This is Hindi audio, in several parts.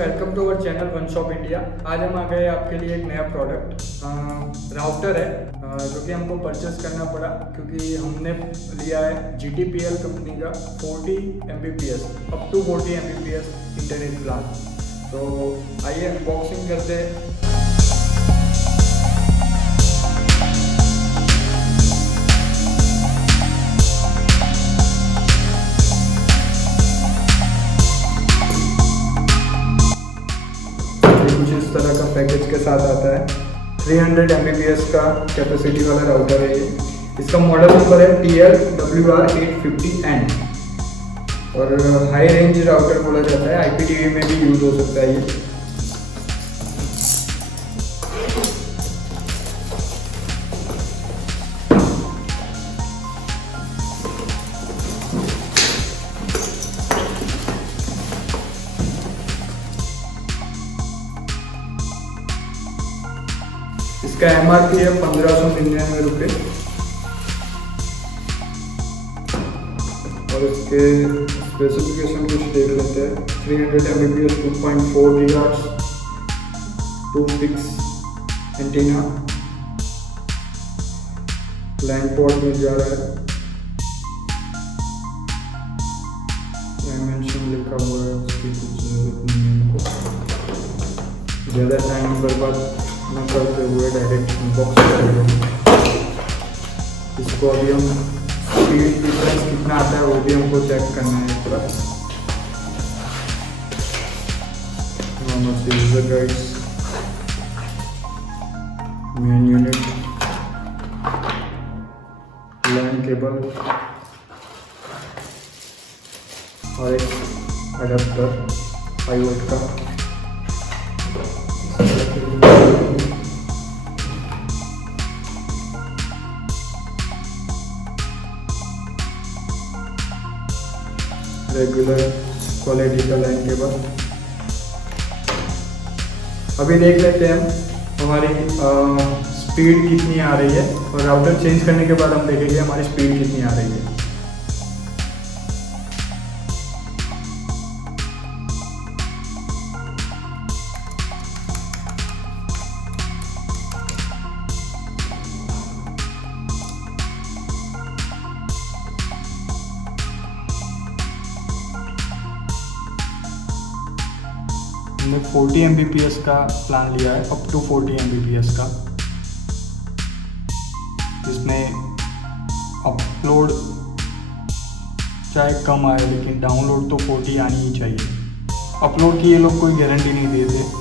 Welcome to our channel One Shop India. आज हम आ गए आपके लिए एक नया प्रोडक्ट राउटर है जो कि हमको परचेस करना पड़ा क्योंकि हमने लिया है GTPL कंपनी का 40 Mbps up to 40 Mbps internet plan. तो आइए अनबॉक्सिंग करते हैं। कुछ इस तरह का पैकेज के साथ आता है। 300 Mbps का कैपेसिटी वाला राउटर है ये। इसका मॉडल नंबर है TL-WR850N और हाई रेंज राउटर बोला जाता है। IPTV में भी यूज हो सकता है ये। इसका MRP है 1599 रुपये और इसके स्पेसिफिकेशन कुछ देख लेते हैं। 300 Mbps 2.4 GHz 2.6 antenna LAN port मिल जा रहा है। डायमेंशन लिखा हुआ है, उसकी कुछ जरूरत नहीं है हमको। ज़्यादा टाइम बर्बाद न करते हुए डायरेक्ट अनबॉक्स करेंगे। इसको अभी हम स्पीड डिफरेंस कितना आता है वो भी हमको चेक करना है पूरा। User guides, main unit, LAN cable और एक अडेप्टर 5 वोल्ट का। रेगुलर क्वालिटी का लाइन केबल। अभी देख लेते हैं हम हमारी स्पीड कितनी आ रही है और राउटर चेंज करने के बाद हम देखेंगे हमारी स्पीड कितनी आ रही है। हमने 40 Mbps का प्लान लिया है, अप टू 40 Mbps का। इसमें अपलोड चाहे कम आए लेकिन डाउनलोड तो 40 आनी ही चाहिए। अपलोड की ये लोग कोई गारंटी नहीं देते।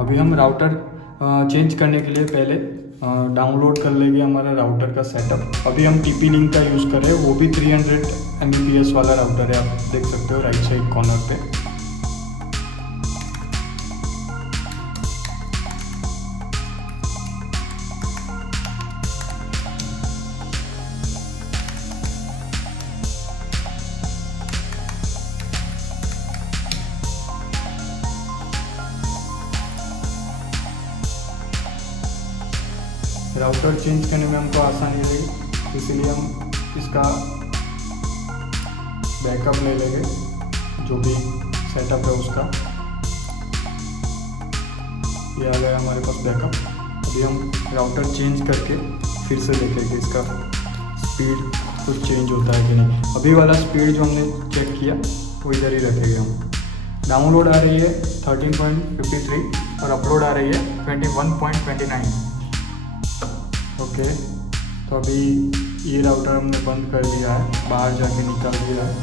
अभी हम राउटर चेंज करने के लिए पहले डाउनलोड कर लेंगे हमारा राउटर का सेटअप। अभी हम TP-Link का यूज़ कर रहे हैं, वो भी 300 Mbps वाला राउटर है। आप देख सकते हो राइट साइड कॉर्नर पे। राउटर चेंज करने में हमको आसानी लगी, इसीलिए हम इसका बैकअप ले लेंगे, जो भी सेटअप है उसका। ये आ गया हमारे पास बैकअप। अभी हम राउटर चेंज करके फिर से देखेंगे इसका स्पीड कुछ चेंज होता है कि नहीं। अभी वाला स्पीड जो हमने चेक किया वो इधर ही रखेंगे हम। डाउनलोड आ रही है 13.53 और अपलोड आ रही है 21.29। ओके, तो अभी ये राउटर हमने बंद कर दिया है, बाहर जाके निकाल दिया है।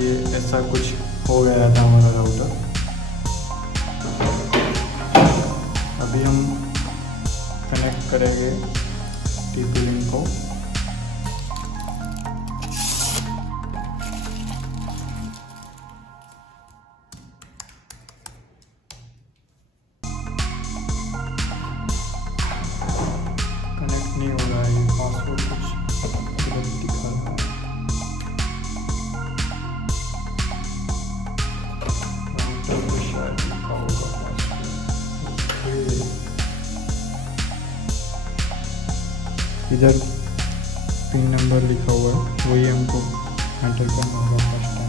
ये ऐसा कुछ हो गया था हमारा राउटर। अभी हम कनेक्ट करेंगे TP-Link को। नहीं हो रहा है, ये पासवर्ड कुछ गलत दिखा रहा है। इधर पिन नंबर लिखा हुआ है, वही हमको एंटर करना होगा फर्स्ट टाइम।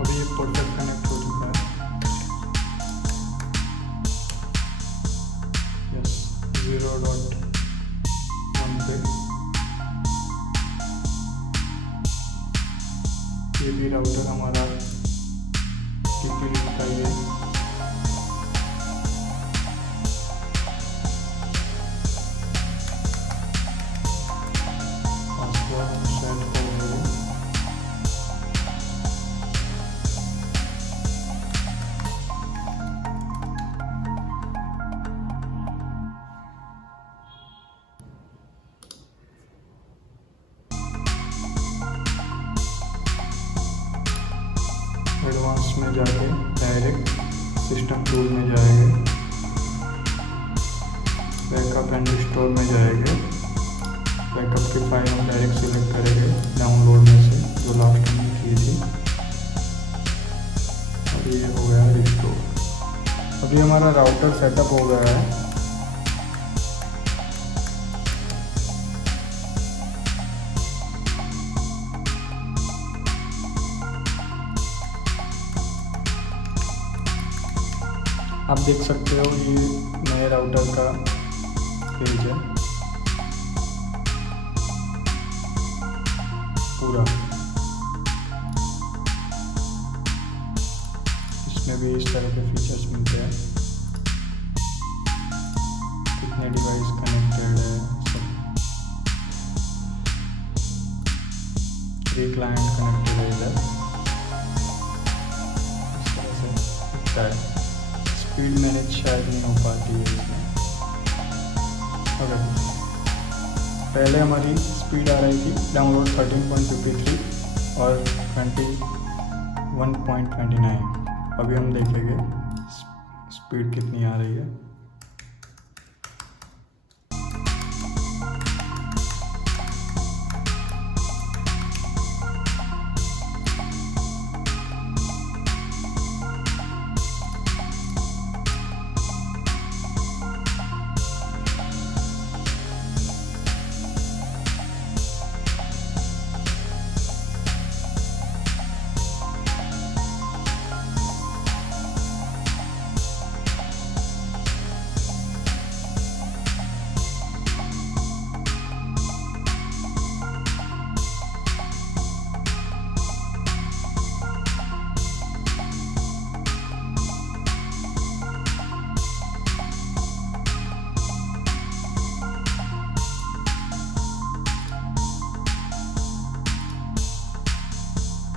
अभी ये परफेक्ट कनेक्ट हो चुका है। यस 0.1 पे ये भी राउटर हमारा टीपी लिखता है। पासवर्ड सेट करेंगे। एडवांस में जाके डायरेक्ट सिस्टम टूल में जाएंगे, बैकअप एंड रिस्टोर में जाएंगे। बैकअप की फाइल हम डायरेक्ट सिलेक्ट करेंगे डाउनलोड में से, जो लास्ट में की थी। अभी ये हो गया है रिस्टोर। अभी हमारा राउटर सेटअप हो गया है। आप देख सकते हो ये नए राउटर का पेज है पूरा। इसमें भी इस तरह के फीचर्स मिलते हैं, कितने डिवाइस कनेक्टेड है, सब 3 क्लाइंट कनेक्टेड है इधर। इस तरह से दिखता है। स्पीड मैनेज शायद नहीं हो पाती है इसमें। ओके, पहले हमारी स्पीड आ रही थी डाउनलोड 13.53 और 21.29। अभी हम देखेंगे स्पीड कितनी आ रही है।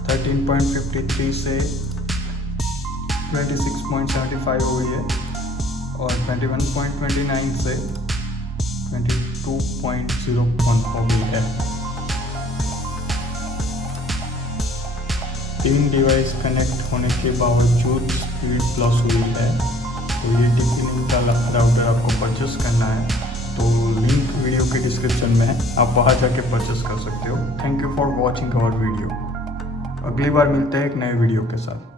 थर्टीन 13.53 से 26.75 हो गई है और 21.29 से 22.01 हो गई है। 3 डिवाइस कनेक्ट होने के बावजूद स्पीड प्लस हुई है। तो ये टीपी का राउटर आपको परचेस करना है तो लिंक वीडियो के डिस्क्रिप्शन में है, आप वहाँ जाके परचेस कर सकते हो। Thank you for watching our video. अगली बार मिलते हैं एक नए वीडियो के साथ।